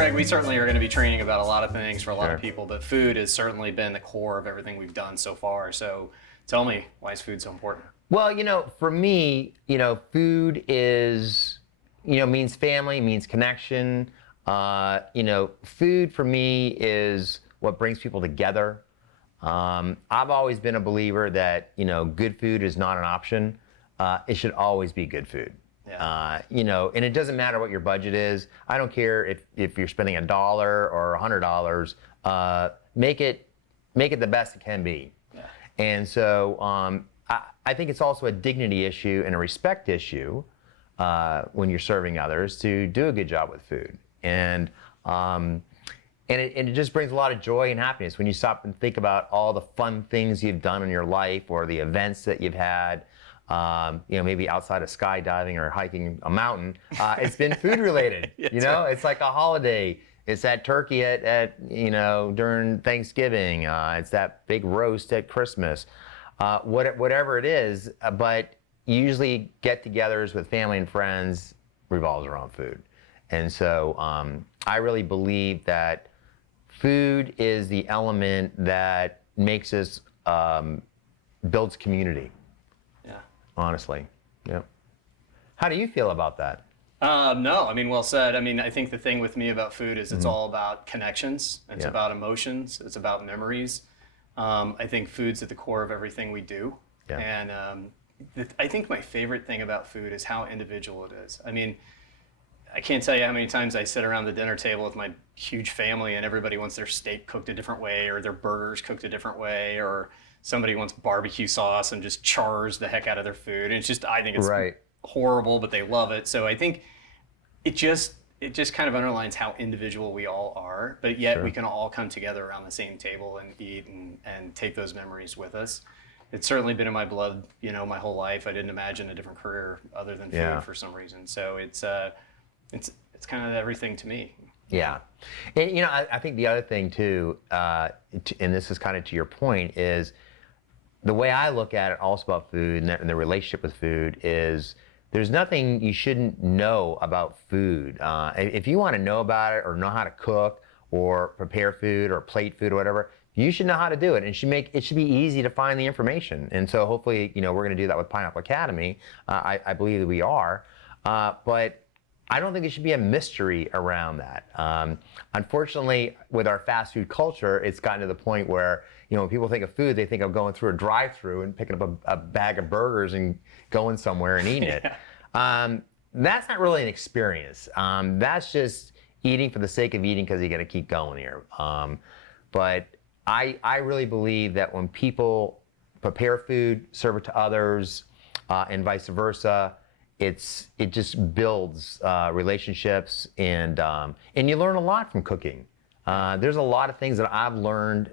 Greg, we certainly are going to be training about a lot of things for a lot Sure. of people, but food has certainly been the core of everything we've done so far. So tell me, why is food so important? Well, for me, food is, means family, means connection. Food for me is what brings people together. I've always been a believer that, good food is not an option. It should always be good food. Yeah. And it doesn't matter what your budget is. I don't care if you're spending $1 or $100. Make it the best it can be. Yeah. And so I think it's also a dignity issue and a respect issue when you're serving others to do a good job with food. And it just brings a lot of joy and happiness when you stop and think about all the fun things you've done in your life or the events that you've had. Maybe outside of skydiving or hiking a mountain, it's been food related. Right. It's like a holiday. It's that turkey at during Thanksgiving. It's that big roast at Christmas. Whatever it is, but usually get-togethers with family and friends revolves around food. And so I really believe that food is the element that makes us, builds community. Yeah. Honestly, yeah. How do you feel about that? No, I mean, well said. I mean, I think the thing with me about food is it's all about connections. It's Yeah. about emotions. It's about memories. I think food's at the core of everything we do. Yeah. And I think my favorite thing about food is how individual it is. I mean, I can't tell you how many times I sit around the dinner table with my huge family and everybody wants their steak cooked a different way or their burgers cooked a different way or somebody wants barbecue sauce and just chars the heck out of their food. And it's just, I think it's Right. horrible, but they love it. So I think it just kind of underlines how individual we all are, but yet Sure. we can all come together around the same table and eat and take those memories with us. It's certainly been in my blood, my whole life. I didn't imagine a different career other than food Yeah. for some reason. So it's kind of everything to me. Yeah. And, I think the other thing too, and this is kind of to your point, is the way I look at it also about food and the relationship with food is there's nothing you shouldn't know about food. If you want to know about it or know how to cook or prepare food or plate food or whatever, you should know how to do it. And it should be easy to find the information. And so hopefully, we're going to do that with Pineapple Academy. I believe that we are. But I don't think there should be a mystery around that. Unfortunately, with our fast food culture, it's gotten to the point where, when people think of food, they think of going through a drive-through and picking up a bag of burgers and going somewhere and eating it. That's not really an experience. That's just eating for the sake of eating because you got to keep going here. But I really believe that when people prepare food, serve it to others, and vice versa, it just builds relationships and you learn a lot from cooking. There's a lot of things that I've learned,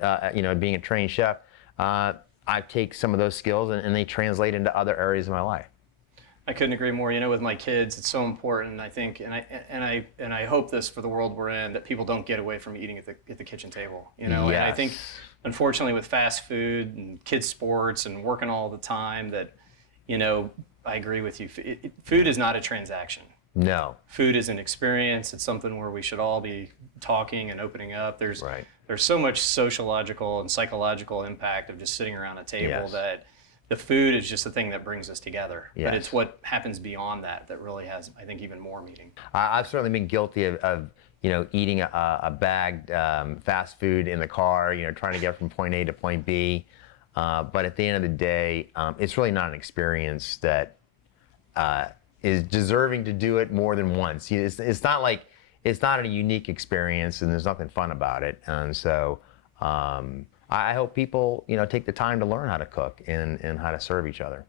being a trained chef. I take some of those skills and they translate into other areas of my life. I couldn't agree more. With my kids, it's so important. I think, and I hope this for the world we're in, that people don't get away from eating at the kitchen table. And I think, unfortunately, with fast food and kids sports and working all the time, that I agree with you. Food is not a transaction. No. Food is an experience. It's something where we should all be talking and opening up. There's so much sociological and psychological impact of just sitting around a table that the food is just the thing that brings us together. Yes. But it's what happens beyond that really has, I think, even more meaning. I've certainly been guilty of eating a bagged fast food in the car, trying to get from point A to point B. But at the end of the day, it's really not an experience that is deserving to do it more than once. It's not like, it's not a unique experience and there's nothing fun about it. And so I hope people, take the time to learn how to cook and how to serve each other.